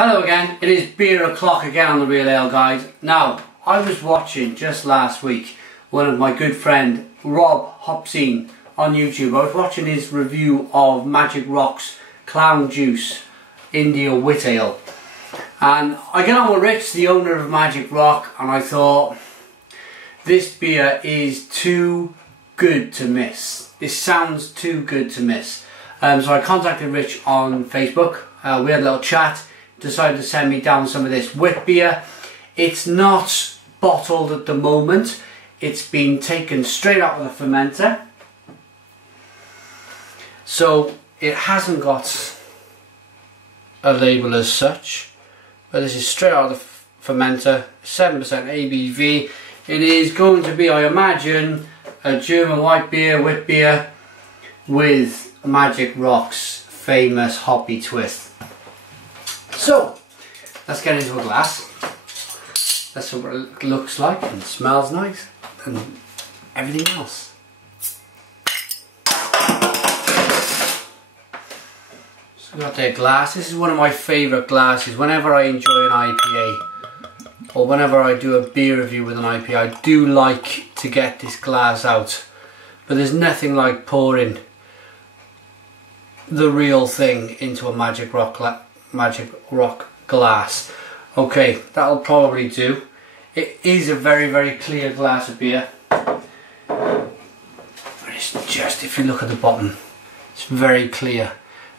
Hello again, it is beer o'clock again on the Real Ale Guide. Now, I was watching just last week one of my good friend Rob Hopsine on YouTube. I was watching his review of Magic Rock's Clown Juice India Wit Ale. And I get on with Rich, the owner of Magic Rock, and I thought, this beer is too good to miss. This sounds too good to miss. So I contacted Rich on Facebook. We had a little chat. Decided to send me down some of this wit beer. It's not bottled at the moment. It's been taken straight out of the fermenter. So it hasn't got a label as such. But this is straight out of the fermenter. 7% ABV. It is going to be, I imagine, a German white beer, wit beer, with Magic Rock's famous hoppy twist. So, let's get into a glass. That's what it looks like and smells nice and everything else. So we got their glass. This is one of my favourite glasses. Whenever I enjoy an IPA or whenever I do a beer review with an IPA, I do like to get this glass out. But there's nothing like pouring the real thing into a Magic Rock glass. Okay, that'll probably do. It is a very, very clear glass of beer. But it's just, if you look at the bottom, it's very clear.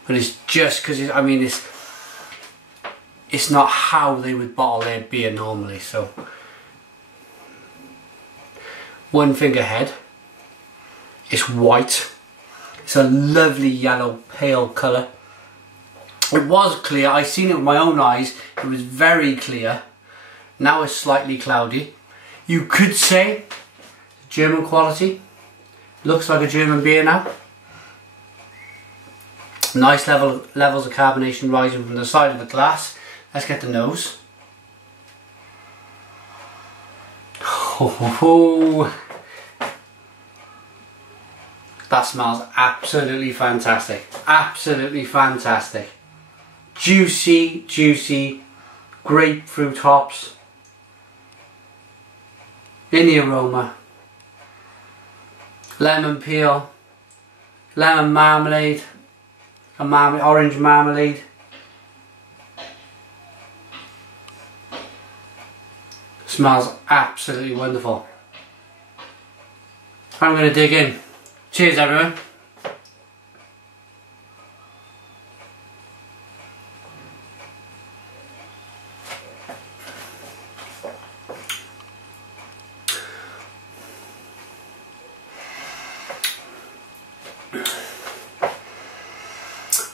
But it's just because, I mean, it's not how they would bottle their beer normally. So, one finger head. It's white. It's a lovely yellow, pale colour. It was clear, I seen it with my own eyes, it was very clear. Now it's slightly cloudy. You could say German quality. Looks like a German beer now. Nice levels of carbonation rising from the side of the glass. Let's get the nose. Oh, that smells absolutely fantastic. Absolutely fantastic. Juicy, juicy grapefruit hops in the aroma. Lemon peel, lemon marmalade, orange marmalade. Smells absolutely wonderful. I'm going to dig in. Cheers everyone.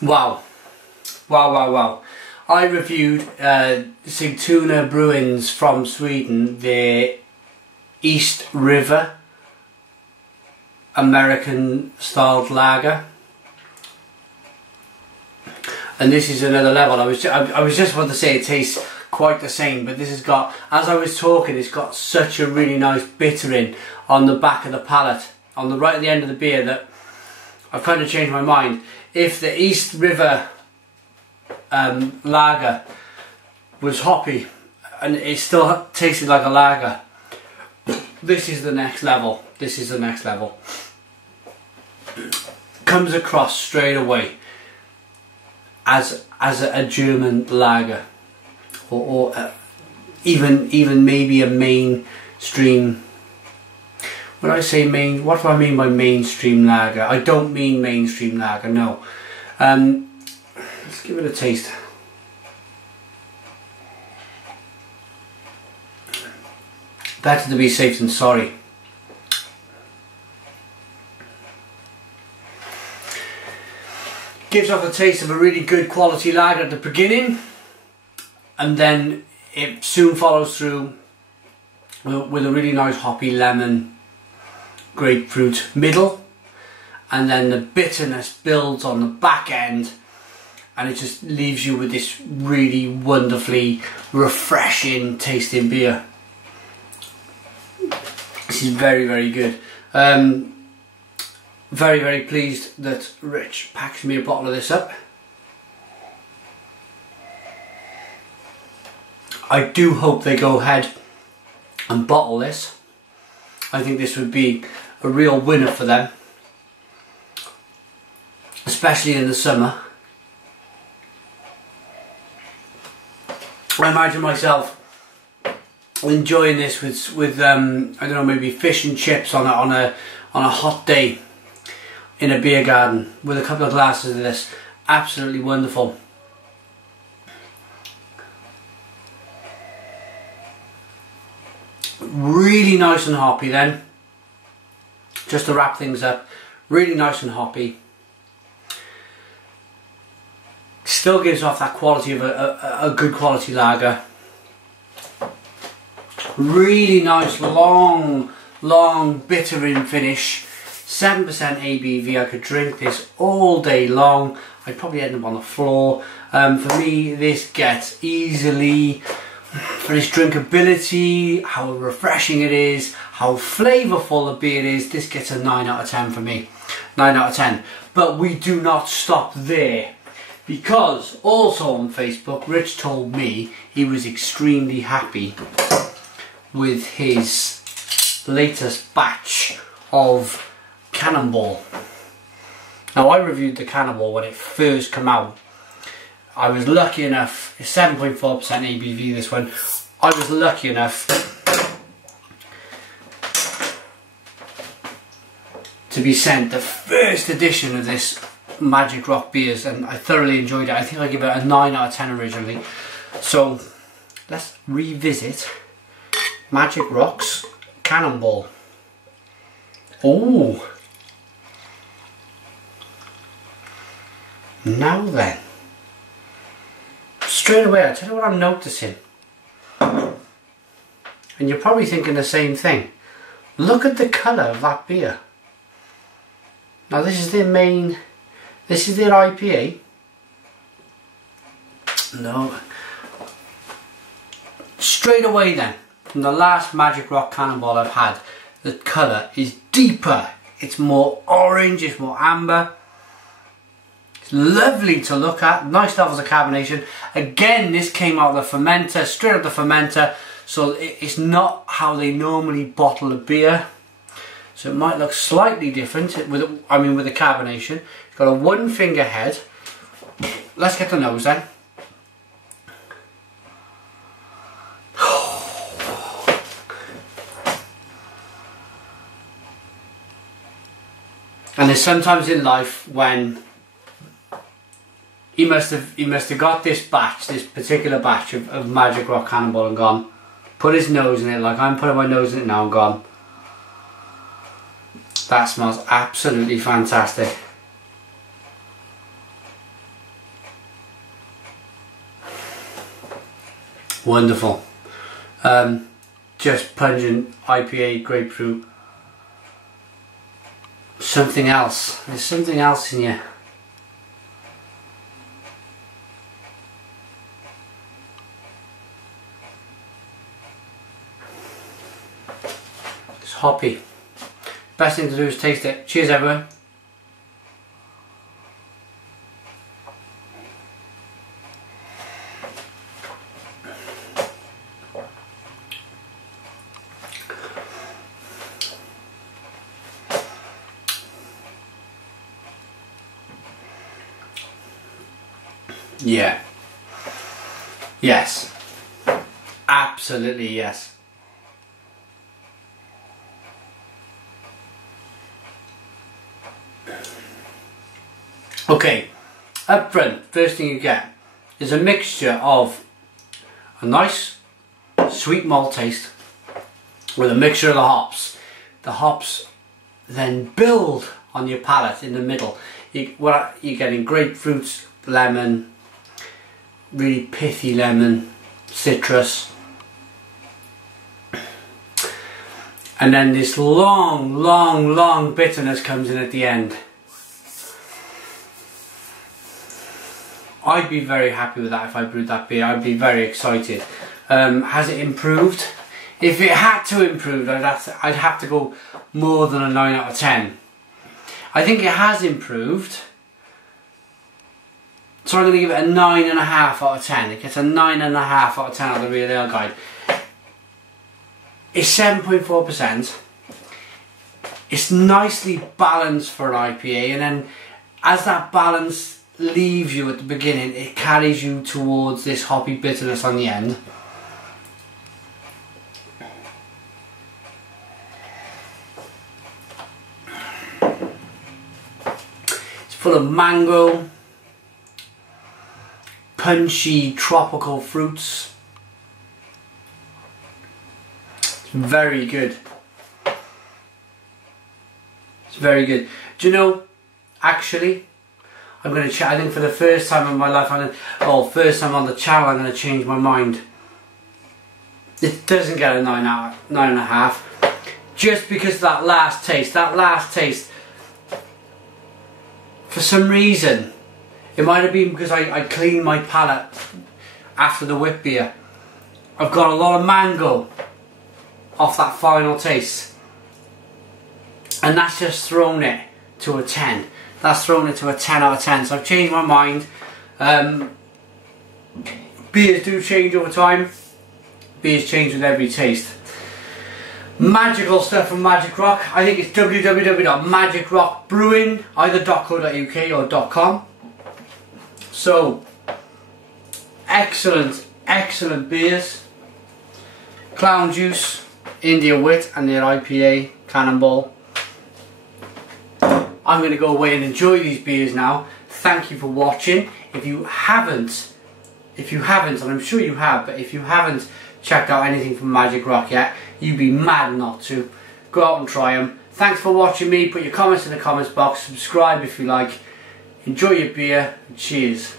Wow, wow, wow, wow. I reviewed Sigtuna Brewing's from Sweden, their East River American styled lager. And this is another level. I was just about to say it tastes quite the same, but this has got, as I was talking, it's got such a really nice bittering on the back of the palate, on the right at the end of the beer, that I've kind of changed my mind. If the East River lager was hoppy and it still tasted like a lager, this is the next level. This is the next level. Comes across straight away as a German lager, or even maybe a mainstream. When I say main, what do I mean by mainstream lager? I don't mean mainstream lager, no. Let's give it a taste. Better to be safe than sorry. Gives off a taste of a really good quality lager at the beginning, and then it soon follows through with a really nice hoppy lemon grapefruit middle, and then the bitterness builds on the back end, and it just leaves you with this really wonderfully refreshing tasting beer. This is very, very good. Very, very pleased that Rich packed me a bottle of this up. I do hope they go ahead and bottle this. I think this would be a real winner for them, especially in the summer. I imagine myself enjoying this with I don't know, maybe fish and chips on a hot day in a beer garden with a couple of glasses of this. Absolutely wonderful. Really nice and hoppy then, just to wrap things up. Really nice and hoppy. Still gives off that quality of a good quality lager. Really nice long bittering finish. 7% ABV. I could drink this all day long. I'd probably end up on the floor. For me, this gets easily, for its drinkability, how refreshing it is, how flavourful the beer is, this gets a 9 out of 10 for me. 9 out of 10. But we do not stop there, because also on Facebook, Rich told me he was extremely happy with his latest batch of Cannonball. Now, I reviewed the Cannonball when it first came out. I was lucky enough, 7.4% ABV this one, I was lucky enough to be sent the first edition of this Magic Rock beers, and I thoroughly enjoyed it. I think I give it a 9 out of 10 originally. So let's revisit Magic Rock's Cannonball. Oh, now then, straight away, I'll tell you what I'm noticing, and you're probably thinking the same thing. Look at the colour of that beer. Now this is their main, this is their IPA. No, straight away then, from the last Magic Rock Cannonball I've had, the colour is deeper. It's more orange, it's more amber. It's lovely to look at, nice levels of carbonation. Again, this came out of the fermenter, straight out of the fermenter, so it's not how they normally bottle a beer. So it might look slightly different with the carbonation. It's got a 1 finger head. Let's get the nose then. And there's sometimes in life when he must have got this batch, this particular batch of Magic Rock Cannonball and gone, put his nose in it like I'm putting my nose in it now and gone, that smells absolutely fantastic. Wonderful. Just pungent IPA, grapefruit. Something else. There's something else in here. It's hoppy. Best thing to do is taste it. Cheers everyone. Yeah. Yes. Absolutely yes. Okay, up front, first thing you get is a mixture of a nice sweet malt taste with a mixture of the hops. The hops then build on your palate in the middle. You're getting grapefruits, lemon, really pithy lemon, citrus, and then this long bitterness comes in at the end. I'd be very happy with that if I brewed that beer. I'd be very excited. Has it improved? If it had to improve, I'd have to go more than a 9 out of 10. I think it has improved. So I'm going to give it a 9.5 out of 10. It gets a 9.5 out of 10 out of the Real Ale Guide. It's 7.4%. It's nicely balanced for an IPA, and then as that balance leaves you at the beginning, it carries you towards this hoppy bitterness on the end. It's full of mango, punchy tropical fruits. It's very good. It's very good. Do you know, actually, I'm going to I think for the first time in my life, first time on the channel, I'm going to change my mind. It doesn't get a 9.5. Just because of that last taste. That last taste, for some reason, it might have been because I cleaned my palate after the whip beer. I've got a lot of mango off that final taste. And that's just thrown it to a 10. That's thrown it to a 10 out of 10. So I've changed my mind. Beers do change over time. Beers change with every taste. Magical stuff from Magic Rock. I think it's www.magicrockbrewing, either .co.uk or .com. So, excellent, excellent beers. Clown Juice, India Wit, and their IPA, Cannonball. I'm going to go away and enjoy these beers now. Thank you for watching. If you haven't, and I'm sure you have, but if you haven't checked out anything from Magic Rock yet, you'd be mad not to. Go out and try them. Thanks for watching me. Put your comments in the comments box. Subscribe if you like. Enjoy your beer. And cheers.